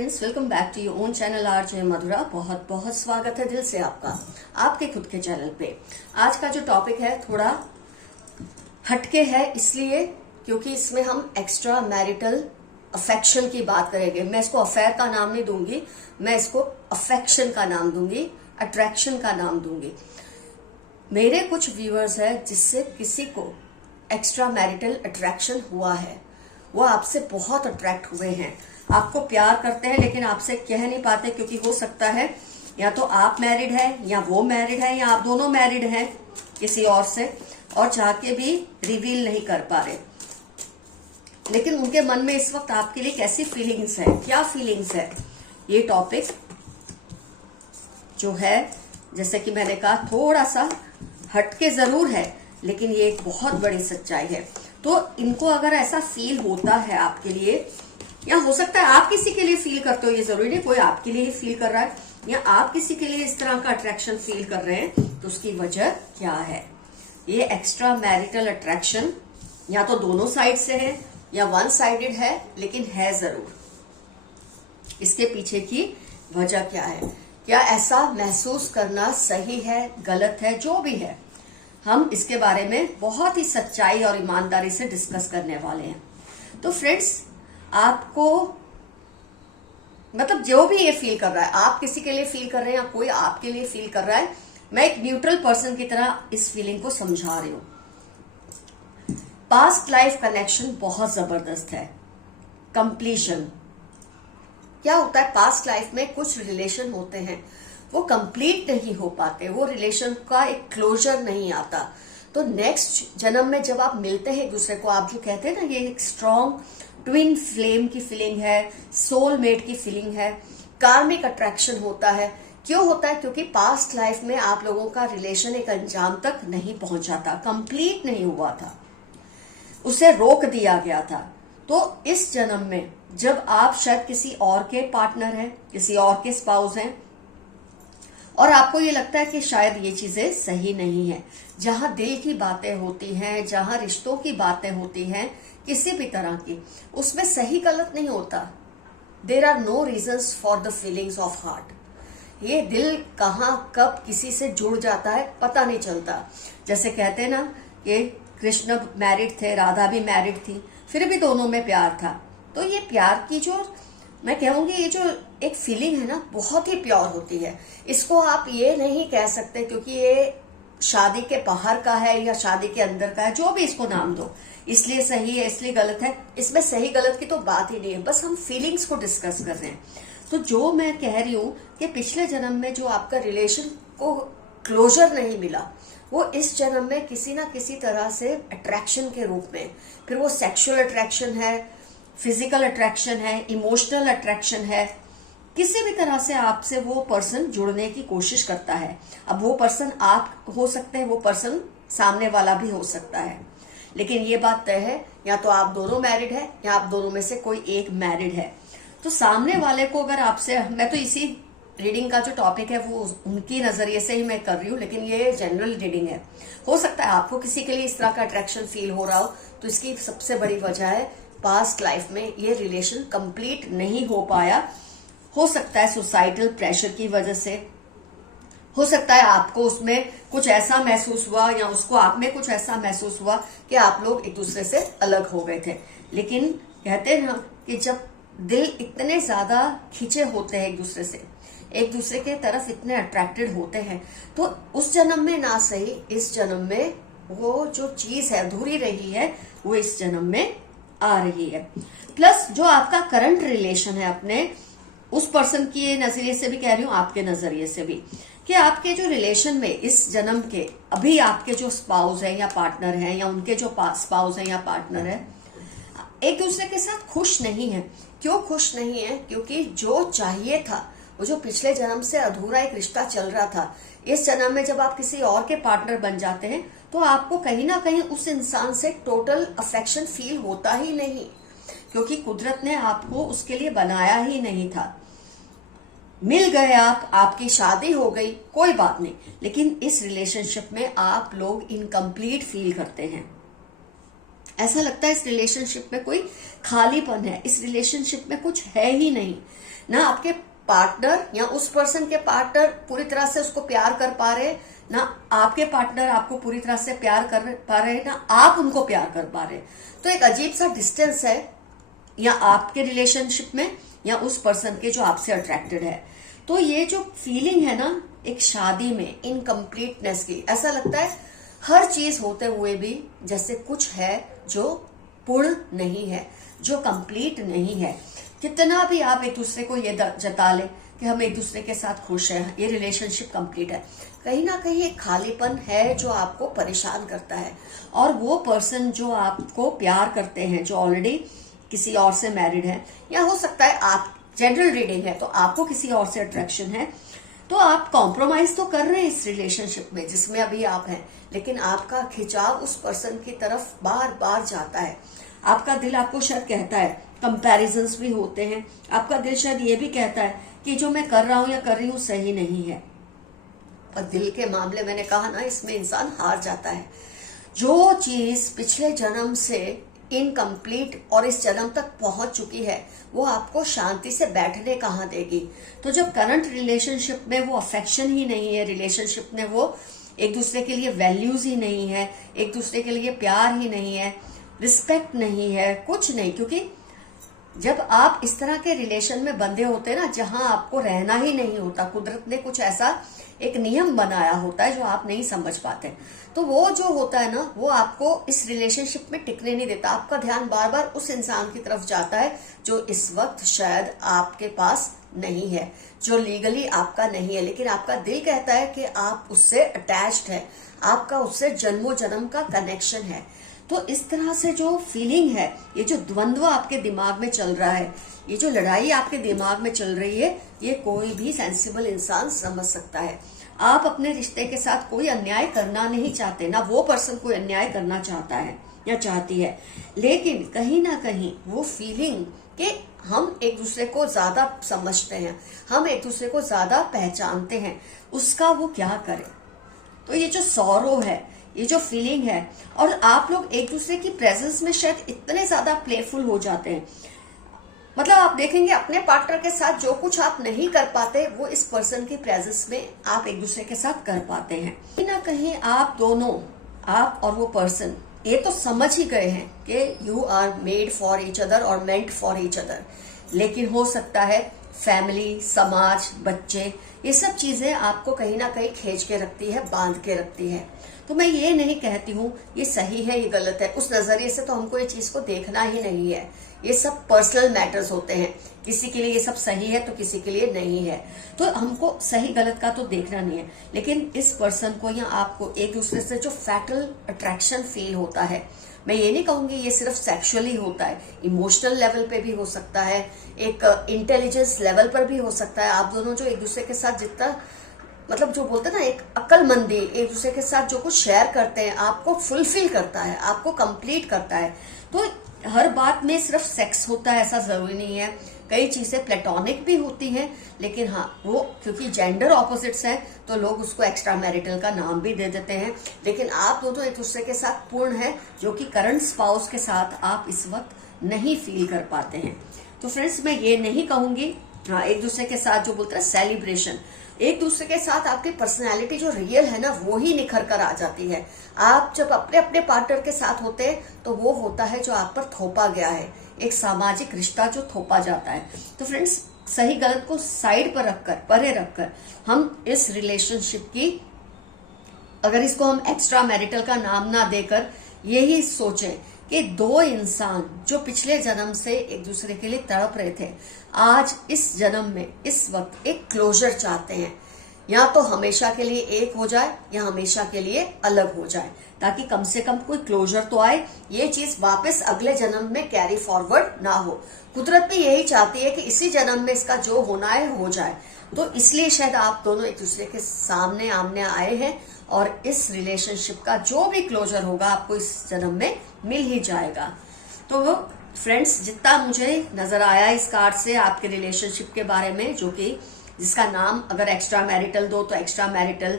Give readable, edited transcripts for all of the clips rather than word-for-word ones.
Friends, welcome back to your own channel RJ Madhura. बहुत बहुत स्वागत है दिल से आपका आपके खुद के चैनल पे। आज का जो टॉपिक है थोड़ा हटके है, इसलिए क्योंकि इसमें हम एक्स्ट्रा मैरिटल अफेक्शन की बात करेंगे। मैं इसको अफेयर का नाम नहीं दूंगी, मैं इसको अफेक्शन का नाम दूंगी, अट्रैक्शन का नाम दूंगी। मेरे कुछ व्यूअर्स है जिससे किसी को एक्स्ट्रा मैरिटल अट्रैक्शन हुआ है, वो आपसे बहुत अट्रैक्ट हुए हैं, आपको प्यार करते हैं लेकिन आपसे कह नहीं पाते, क्योंकि हो सकता है या तो आप मैरिड है या वो मैरिड है या आप दोनों मैरिड हैं किसी और से, और चाह के भी रिवील नहीं कर पा रहे। लेकिन उनके मन में इस वक्त आपके लिए कैसी फीलिंग्स है, क्या फीलिंग्स है, ये टॉपिक जो है, जैसे कि मैंने कहा, थोड़ा सा हटके जरूर है लेकिन ये एक बहुत बड़ी सच्चाई है। तो इनको अगर ऐसा फील होता है आपके लिए, या हो सकता है आप किसी के लिए फील करते हो, ये जरूरी नहीं कोई आपके लिए ही फील कर रहा है, या आप किसी के लिए इस तरह का अट्रैक्शन फील कर रहे हैं, तो उसकी वजह क्या है। ये एक्स्ट्रा मैरिटल अट्रैक्शन या तो दोनों साइड से है या वन साइडेड है, लेकिन है जरूर। इसके पीछे की वजह क्या है, क्या ऐसा महसूस करना सही है, गलत है, जो भी है, हम इसके बारे में बहुत ही सच्चाई और ईमानदारी से डिस्कस करने वाले हैं। तो फ्रेंड्स, आपको मतलब जो भी ये फील कर रहा है, आप किसी के लिए फील कर रहे हैं या कोई आपके लिए फील कर रहा है, मैं एक न्यूट्रल पर्सन की तरह इस फीलिंग को समझा रही हूं। पास्ट लाइफ कनेक्शन बहुत जबरदस्त है। कंप्लीशन क्या होता है, पास्ट लाइफ में कुछ रिलेशन होते हैं वो कंप्लीट नहीं हो पाते, वो रिलेशन का एक क्लोजर नहीं आता। तो नेक्स्ट जन्म में जब आप मिलते हैं एक दूसरे को, आप जो कहते हैं ना, ये एक स्ट्रॉन्ग ट्विन फ्लेम की फीलिंग है, सोलमेट की फीलिंग है, कार्मिक अट्रैक्शन होता है। क्यों होता है? क्योंकि पास्ट लाइफ में आप लोगों का रिलेशन एक अंजाम तक नहीं पहुंचा था, कंप्लीट नहीं हुआ था, उसे रोक दिया गया था। तो इस जन्म में जब आप शायद किसी और के पार्टनर हैं, किसी और के स्पाउस हैं, और आपको ये लगता है कि शायद ये चीजें सही नहीं है, जहां दिल की बातें होती हैं, जहां रिश्तों की बातें होती हैं किसी भी तरह की, उसमें सही गलत नहीं होता। There are no reasons for the feelings of heart. ये दिल कहाँ कब किसी से जुड़ जाता है पता नहीं चलता। जैसे कहते हैं ना कि कृष्ण मैरिड थे, राधा भी मैरिड थी, फिर भी दोनों में प्यार था। तो ये प्यार की जो मैं कहूंगी, ये जो एक फीलिंग है ना, बहुत ही प्योर होती है। इसको आप ये नहीं कह सकते क्योंकि ये शादी के बाहर का है या शादी के अंदर का है, जो भी इसको नाम दो, इसलिए सही है, इसलिए गलत है, इसमें सही गलत की तो बात ही नहीं है, बस हम फीलिंग्स को डिस्कस कर रहे हैं। तो जो मैं कह रही हूं कि पिछले जन्म में जो आपका रिलेशन को क्लोजर नहीं मिला, वो इस जन्म में किसी ना किसी तरह से अट्रैक्शन के रूप में, फिर वो सेक्सुअल अट्रैक्शन है, फिजिकल अट्रैक्शन है, इमोशनल अट्रैक्शन है, किसी भी तरह से आपसे वो पर्सन जुड़ने की कोशिश करता है। अब वो पर्सन आप हो सकते हैं, वो पर्सन सामने वाला भी हो सकता है, लेकिन ये बात तय है, या तो आप दोनों मैरिड है या आप दोनों में से कोई एक मैरिड है। तो सामने वाले को अगर आपसे, मैं तो इसी रीडिंग का जो टॉपिक है वो उनकी नजरिए से ही मैं कर रही हूँ, लेकिन ये जनरल रीडिंग है। हो सकता है आपको किसी के लिए इस तरह का अट्रैक्शन फील हो रहा हो, तो इसकी सबसे बड़ी वजह है पास्ट लाइफ में ये रिलेशन कंप्लीट नहीं हो पाया। हो सकता है सोसाइटल प्रेशर की वजह से, हो सकता है आपको उसमें कुछ ऐसा महसूस हुआ या उसको आप में कुछ ऐसा महसूस हुआ कि आप लोग एक दूसरे से अलग हो गए थे। लेकिन कहते हैं ना कि जब दिल इतने ज्यादा खिंचे होते हैं एक दूसरे से, एक दूसरे के तरफ इतने अट्रैक्टेड होते हैं, तो उस जन्म में ना सही, इस जन्म में वो जो चीज है अधूरी रही है, वो इस जन्म में आ रही है। प्लस जो आपका करंट रिलेशन है अपने उस पर्सन के नजरिए से भी कह रही हूँ, आपके नजरिए से भी, कि आपके जो रिलेशन में इस जन्म के अभी आपके जो स्पाउस है या पार्टनर है, या उनके जो स्पाउस है या पार्टनर है, एक दूसरे के साथ खुश नहीं है। क्यों खुश नहीं है? क्योंकि जो चाहिए था, वो जो पिछले जन्म से अधूरा एक रिश्ता चल रहा था, इस जन्म में जब आप किसी और के पार्टनर बन जाते हैं, तो आपको कहीं ना कहीं उस इंसान से टोटल अफेक्शन फील होता ही नहीं, क्योंकि कुदरत ने आपको उसके लिए बनाया ही नहीं था। मिल गए आप, आपकी शादी हो गई, कोई बात नहीं, लेकिन इस रिलेशनशिप में आप लोग इनकम्प्लीट फील करते हैं। ऐसा लगता है इस रिलेशनशिप में कोई खालीपन है, इस रिलेशनशिप में कुछ है ही नहीं। ना आपके पार्टनर या उस पर्सन के पार्टनर पूरी तरह से उसको प्यार कर पा रहे, ना आपके पार्टनर आपको पूरी तरह से प्यार कर पा रहे, ना आप उनको प्यार कर पा रहे। तो एक अजीब सा डिस्टेंस है या आपके रिलेशनशिप में या उस पर्सन के जो आपसे अट्रैक्टेड है। तो ये जो फीलिंग है ना एक शादी में इनकम्प्लीटनेस की, ऐसा लगता है हर चीज होते हुए भी जैसे कुछ है जो पूर्ण नहीं है, जो कंप्लीट नहीं है। कितना भी आप एक दूसरे को ये जता ले कि हम एक दूसरे के साथ खुश हैं, ये रिलेशनशिप कंप्लीट है, कहीं ना कहीं एक खालीपन है जो आपको परेशान करता है। और वो पर्सन जो आपको प्यार करते हैं, जो ऑलरेडी किसी और से मैरिड है, या हो सकता है आप जनरल रीडिंग है तो आपको किसी और से अट्रैक्शन है, तो आप कॉम्प्रोमाइज तो कर रहे हैं इस रिलेशनशिप में जिसमें अभी आप हैं, लेकिन आपका खिंचाव उस पर्सन की तरफ बार बार जाता है। आपका दिल आपको शायद कहता है, कंपैरिजंस भी होते हैं, आपका दिल शायद ये भी कहता है कि जो मैं कर रहा हूं या कर रही हूं सही नहीं है। पर दिल के मामले मैंने कहा ना, इसमें इंसान हार जाता है। जो चीज पिछले जन्म से इनकम्प्लीट और इस जन्म तक पहुंच चुकी है वो आपको शांति से बैठने कहाँ देगी। तो जब करंट रिलेशनशिप में वो अफेक्शन ही नहीं है, रिलेशनशिप में वो एक दूसरे के लिए वैल्यूज ही नहीं है, एक दूसरे के लिए प्यार ही नहीं है, रिस्पेक्ट नहीं है, कुछ नहीं। क्योंकि जब आप इस तरह के रिलेशन में बंधे होते हैं ना जहां आपको रहना ही नहीं होता, कुदरत ने कुछ ऐसा एक नियम बनाया होता है जो आप नहीं समझ पाते, तो वो जो होता है ना वो आपको इस रिलेशनशिप में टिकने नहीं देता। आपका ध्यान बार बार उस इंसान की तरफ जाता है जो इस वक्त शायद आपके पास नहीं है, जो लीगली आपका नहीं है, लेकिन आपका दिल कहता है कि आप उससे अटैच्ड है, आपका उससे जन्मों जन्म का कनेक्शन है। तो इस तरह से जो फीलिंग है, ये जो द्वंद्व आपके दिमाग में चल रहा है, ये जो लड़ाई आपके दिमाग में चल रही है, ये कोई भी सेंसिबल इंसान समझ सकता है। आप अपने रिश्ते के साथ कोई अन्याय करना नहीं चाहते, ना वो पर्सन कोई अन्याय करना चाहता है या चाहती है, लेकिन कहीं ना कहीं वो फीलिंग कि हम एक दूसरे को ज्यादा समझते हैं, हम एक दूसरे को ज्यादा पहचानते हैं, उसका वो क्या करे। तो ये जो सॉरो है, ये जो फीलिंग है, और आप लोग एक दूसरे की प्रेजेंस में शायद इतने ज्यादा प्लेफुल हो जाते हैं, मतलब आप देखेंगे अपने पार्टनर के साथ जो कुछ आप नहीं कर पाते वो इस पर्सन की प्रेजेंस में आप एक दूसरे के साथ कर पाते हैं। कहीं ना कहीं आप दोनों, आप और वो पर्सन ये तो समझ ही गए हैं कि you are made for each other और मेंट फॉर ईच अदर, लेकिन हो सकता है फैमिली, समाज, बच्चे, ये सब चीजें आपको कहीं ना कहीं खींच के रखती है, बांध के रखती है। तो मैं ये नहीं कहती हूँ ये सही है ये गलत है, उस नजरिए से तो हमको ये चीज को देखना ही नहीं है। ये सब पर्सनल मैटर्स होते हैं, किसी के लिए ये सब सही है तो किसी के लिए नहीं है, तो हमको सही गलत का तो देखना नहीं है। लेकिन इस पर्सन को या आपको एक दूसरे से जो फैटल अट्रैक्शन फील होता है, मैं ये नहीं कहूंगी ये सिर्फ सेक्सुअली होता है, इमोशनल लेवल पे भी हो सकता है, एक इंटेलिजेंस लेवल पर भी हो सकता है। आप दोनों जो एक दूसरे के साथ जितना मतलब जो बोलते हैं ना एक अक्लमंदी, एक दूसरे के साथ जो कुछ शेयर करते हैं आपको फुलफिल करता है, आपको कंप्लीट करता है। तो हर बात में सिर्फ सेक्स होता है ऐसा जरूरी नहीं है, कई चीजें प्लेटोनिक भी होती हैं, लेकिन हाँ वो क्योंकि जेंडर ऑपोजिट्स हैं तो लोग उसको एक्स्ट्रा मैरिटल का नाम भी दे देते हैं। लेकिन आप दोनों एक दूसरे के साथ पूर्ण है, जो कि करंट स्पाउस के साथ आप इस वक्त नहीं फील कर पाते हैं। तो फ्रेंड्स मैं ये नहीं कहूंगी, हाँ एक दूसरे के साथ जो बोलते हैं सेलिब्रेशन, एक दूसरे के साथ आपकी पर्सनैलिटी जो रियल है ना वो ही निखर कर आ जाती है। आप जब अपने अपने पार्टनर के साथ होते हैं तो वो होता है जो आप पर थोपा गया है, एक सामाजिक रिश्ता जो थोपा जाता है। तो फ्रेंड्स सही गलत को साइड पर रखकर, परे रखकर, हम इस रिलेशनशिप की, अगर इसको हम एक्स्ट्रा मैरिटल का नाम ना देकर यही सोचें कि दो इंसान जो पिछले जन्म से एक दूसरे के लिए तड़प रहे थे, आज इस जन्म में इस वक्त एक क्लोजर चाहते हैं, या तो हमेशा के लिए एक हो जाए या हमेशा के लिए अलग हो जाए, ताकि कम से कम कोई क्लोजर तो आए, ये चीज वापस अगले जन्म में कैरी फॉरवर्ड ना हो। कुदरत भी यही चाहती है कि इसी जन्म में इसका जो होना है हो जाए। तो इसलिए शायद आप दोनों एक दूसरे के सामने आमने आए हैं, और इस रिलेशनशिप का जो भी क्लोजर होगा आपको इस जन्म में मिल ही जाएगा। तो फ्रेंड्स जितना मुझे नजर आया इस कार्ड से आपके रिलेशनशिप के बारे में, जो कि जिसका नाम अगर एक्स्ट्रा मैरिटल दो तो एक्स्ट्रा मैरिटल,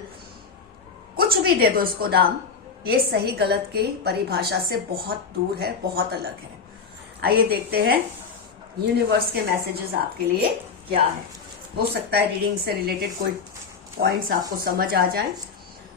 कुछ भी दे दो इसको नाम, ये सही गलत की परिभाषा से बहुत दूर है, बहुत अलग है। आइए देखते हैं यूनिवर्स के मैसेजेस आपके लिए क्या है। हो सकता है रीडिंग से रिलेटेड कोई पॉइंट्स आपको समझ आ जाए।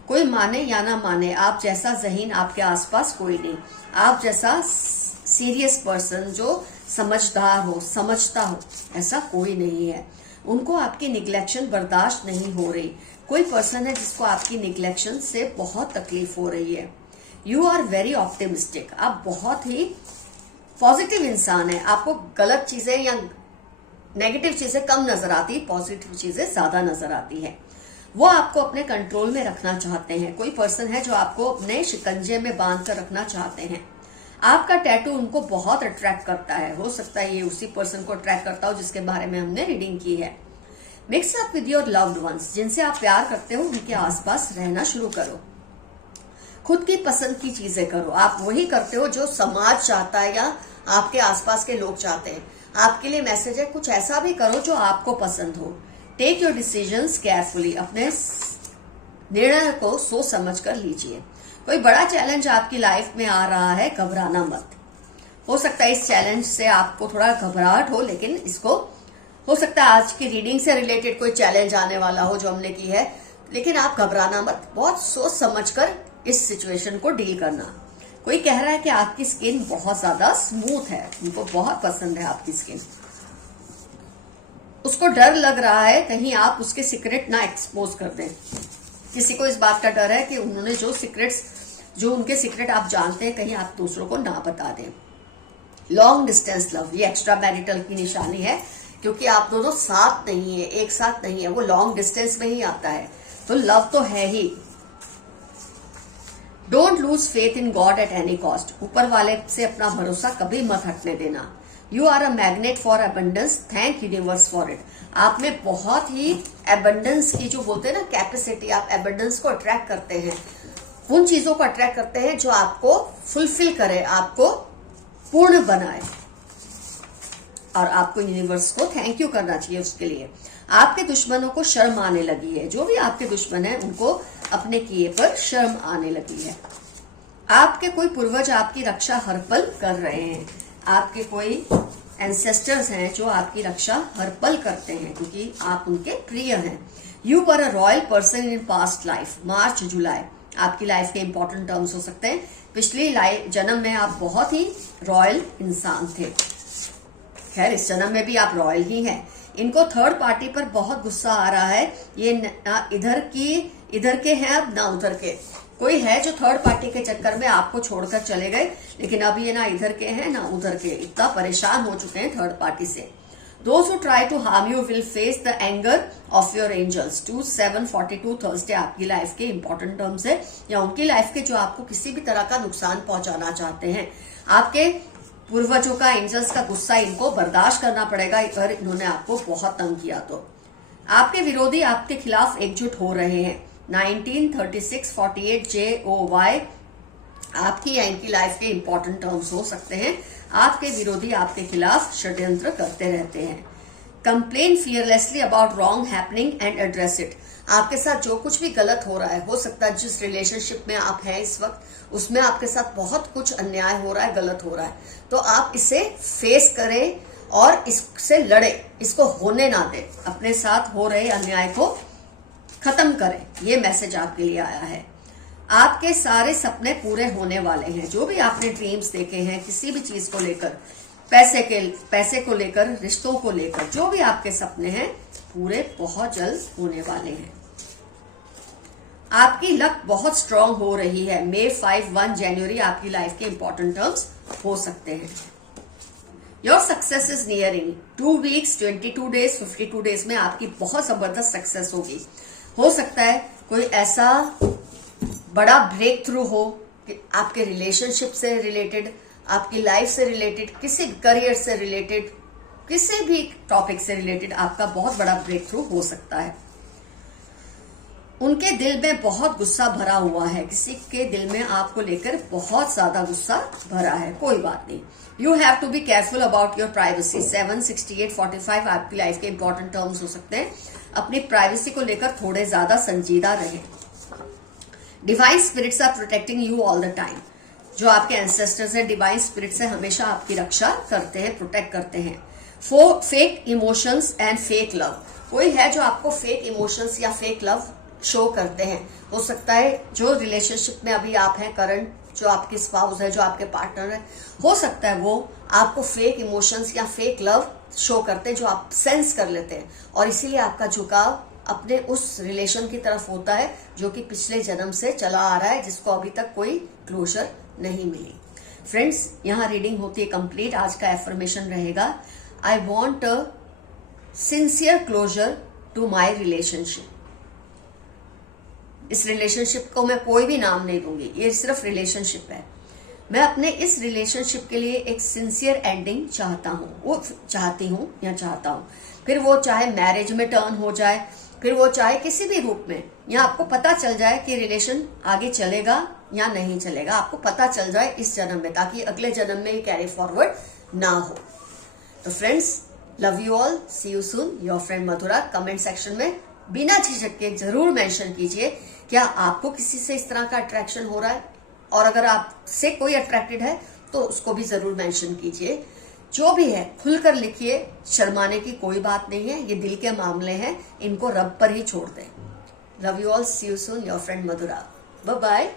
कोई माने या ना माने, आप जैसा ज़हीन आपके आसपास कोई नहीं। आप जैसा सीरियस पर्सन जो समझदार हो, समझता हो, ऐसा कोई नहीं है। उनको आपकी निग्लेक्शन बर्दाश्त नहीं हो रही। कोई पर्सन है जिसको आपकी निग्लेक्शन से बहुत तकलीफ हो रही है। यू आर वेरी ऑप्टिमिस्टिक, आप बहुत ही पॉजिटिव इंसान है। आपको गलत चीजें या नेगेटिव चीजें कम नजर आती, पॉजिटिव चीजें ज्यादा नजर आती है। वो आपको अपने कंट्रोल में रखना चाहते हैं। कोई पर्सन है जो आपको अपने शिकंजे में बांध कर रखना चाहते हैं। आपका टैटू उनको बहुत अट्रैक्ट करता है। हो सकता है ये उसी पर्सन को अट्रैक्ट करता हो जिसके बारे में हमने रीडिंग की है। Mix up with your loved ones, जिनसे आप प्यार करते हो उनके आसपास रहना शुरू करो। खुद की पसंद की चीजें करो। आप वही करते हो जो समाज चाहता है या आपके आसपास के लोग चाहते हैं। आपके लिए मैसेज है, कुछ ऐसा भी करो जो आपको पसंद हो। टेक योर डिसीजंस केयरफुली, अपने निर्णय को सोच समझ कर लीजिए। कोई बड़ा चैलेंज आपकी लाइफ में आ रहा है, घबराना मत। हो सकता है इस चैलेंज से आपको थोड़ा घबराहट हो, लेकिन इसको हो सकता है आज की रीडिंग से रिलेटेड कोई चैलेंज आने वाला हो जो हमने की है, लेकिन आप घबराना मत। बहुत सोच समझकर इस सिचुएशन को डील करना। कोई कह रहा है कि आपकी स्किन बहुत ज्यादा स्मूथ है, उनको बहुत पसंद है आपकी स्किन। उसको डर लग रहा है कहीं आप उसके सीक्रेट ना एक्सपोज कर दें। किसी को इस बात का डर है कि उन्होंने जो उनके सीक्रेट आप जानते हैं, कहीं आप दूसरों को ना बता दें। लॉन्ग डिस्टेंस लव, ये एक्स्ट्रा मैरिटल की निशानी है, क्योंकि आप दोनों साथ नहीं है, एक साथ नहीं है, वो लॉन्ग डिस्टेंस में ही आता है। तो लव तो है ही। Don't lose faith in God at any cost, ऊपर वाले से अपना भरोसा कभी मत हटने देना। You are a magnet for abundance, thank universe for it. आप में बहुत ही अबंडेंस की जो बोलते हैं ना कैपेसिटी, आप अबंडेंस को अट्रैक्ट करते हैं, उन चीजों को अट्रैक्ट करते हैं जो आपको फुलफिल करे, आपको पूर्ण बनाए। और आपको यूनिवर्स को थैंक यू करना चाहिए उसके लिए। आपके दुश्मनों को शर्म आने लगी है। जो भी आपके दुश्मन है उनको अपने किए पर शर्म आने लगी है। आपके कोई पूर्वज आपकी रक्षा हर पल कर रहे हैं। आपके कोई एंसेस्टर्स हैं जो आपकी रक्षा हर पल करते हैं, क्योंकि आप उनके प्रिय हैं। You were a royal person in past life, March July आपकी लाइफ के इंपॉर्टेंट टर्म्स हो सकते हैं। पिछली जन्म में आप बहुत ही रॉयल इंसान थे। खैर इस जन्म में भी आप रॉयल ही हैं। इनको थर्ड पार्टी पर बहुत गुस्सा आ रहा है। ये ना इधर के हैं अब ना उधर के। कोई है जो थर्ड पार्टी के चक्कर में आपको छोड़कर चले गए, लेकिन अब ये ना इधर के हैं ना उधर के। इतना परेशान हो चुके हैं थर्ड पार्टी से। Those who try to harm you will face the anger of your angels. 2742 Thursday आपकी लाइफ के इंपॉर्टेंट टर्म्स है, या उनकी लाइफ के जो आपको किसी भी तरह का नुकसान पहुंचाना चाहते हैं। आपके पूर्वजों का, एंजल्स का गुस्सा इनको बर्दाश्त करना पड़ेगा अगर इन्होंने आपको बहुत तंग किया तो। आपके विरोधी आपके खिलाफ एकजुट हो रहे हैं। 193648 JOY आपकी या इनकी लाइफ के इंपॉर्टेंट टर्म्स हो सकते हैं। आपके विरोधी आपके खिलाफ षड्यंत्र करते रहते हैं। Complain fearlessly about wrong happening and address it. आपके साथ जो कुछ भी गलत हो रहा है, हो सकता है जिस रिलेशनशिप में आप हैं इस वक्त उसमें आपके साथ बहुत कुछ अन्याय हो रहा है, गलत हो रहा है, तो आप इसे फेस करें और इससे लड़े, इसको होने ना दें। अपने साथ हो रहे अन्याय को खत्म करें। ये मैसेज आपके लिए आया है। आपके सारे सपने पूरे होने वाले हैं। जो भी आपने ड्रीम्स देखे हैं किसी भी चीज को लेकर, पैसे को लेकर, रिश्तों को लेकर, जो भी आपके सपने हैं पूरे बहुत जल्द होने वाले हैं। आपकी लक बहुत स्ट्रांग हो रही है। May 5 1 जनवरी आपकी लाइफ के इंपॉर्टेंट टर्म्स हो सकते हैं। Your success is nearing. 2 weeks 22 days 52 days में आपकी बहुत जबरदस्त सक्सेस होगी। हो सकता है कोई ऐसा बड़ा ब्रेक थ्रू हो कि आपके रिलेशनशिप से रिलेटेड, आपकी लाइफ से रिलेटेड, किसी करियर से रिलेटेड, किसी भी टॉपिक से रिलेटेड आपका बहुत बड़ा ब्रेक थ्रू हो सकता है। उनके दिल में बहुत गुस्सा भरा हुआ है। किसी के दिल में आपको लेकर बहुत ज्यादा गुस्सा भरा है। कोई बात नहीं। You have to be careful about your privacy. 76845 आपकी लाइफ के इंपॉर्टेंट टर्म्स हो सकते हैं। अपनी प्राइवेसी को लेकर थोड़े ज्यादा संजीदा रहें। Divine spirits are protecting you all the time. जो आपके एंसेस्टर्स हैं डिवाइन स्पिरिट से हमेशा आपकी रक्षा करते हैं, प्रोटेक्ट करते हैं। Fake emotions and fake love, कोई है जो आपको फेक इमोशंस या फेक लव शो करते हैं। हो सकता है जो रिलेशनशिप में अभी आप हैं करंट, जो आपके स्पाउस है, जो आपके पार्टनर है, हो सकता है वो आपको फेक इमोशंस या फेक लव शो करते हैं जो आप सेंस कर लेते हैं, और इसीलिए आपका झुकाव अपने उस रिलेशन की तरफ होता है जो कि पिछले जन्म से चला आ रहा है, जिसको अभी तक कोई क्लोजर नहीं मिली। फ्रेंड्स, यहाँ रीडिंग होती है कंप्लीट। आज का एफर्मेशन रहेगा, I want a sincere closure to my relationship. इस रिलेशनशिप को मैं कोई भी नाम नहीं दूंगी, ये सिर्फ रिलेशनशिप है। मैं अपने इस रिलेशनशिप के लिए एक सिंसियर एंडिंग चाहता हूँ। फिर वो चाहे मैरिज में टर्न हो जाए, फिर वो चाहे किसी भी रूप में, या आपको पता चल जाए कि रिलेशन आगे चलेगा या नहीं चलेगा, आपको पता चल जाए इस जन्म में, ताकि अगले जन्म में ये कैरी फॉरवर्ड ना हो। तो friends, love you all, see you soon, your friend Madhura. Comment section में बिना झिझक के जरूर मेंशन कीजिए क्या आपको किसी से इस तरह का अट्रैक्शन हो रहा है, और अगर आपसे कोई अट्रैक्टेड है तो उसको भी जरूर मेंशन कीजिए। जो भी है खुलकर लिखिए, शर्माने की कोई बात नहीं है, ये दिल के मामले हैं, इनको रब पर ही छोड़ दें। Love you all, see you soon, your friend Madhura. Bye bye.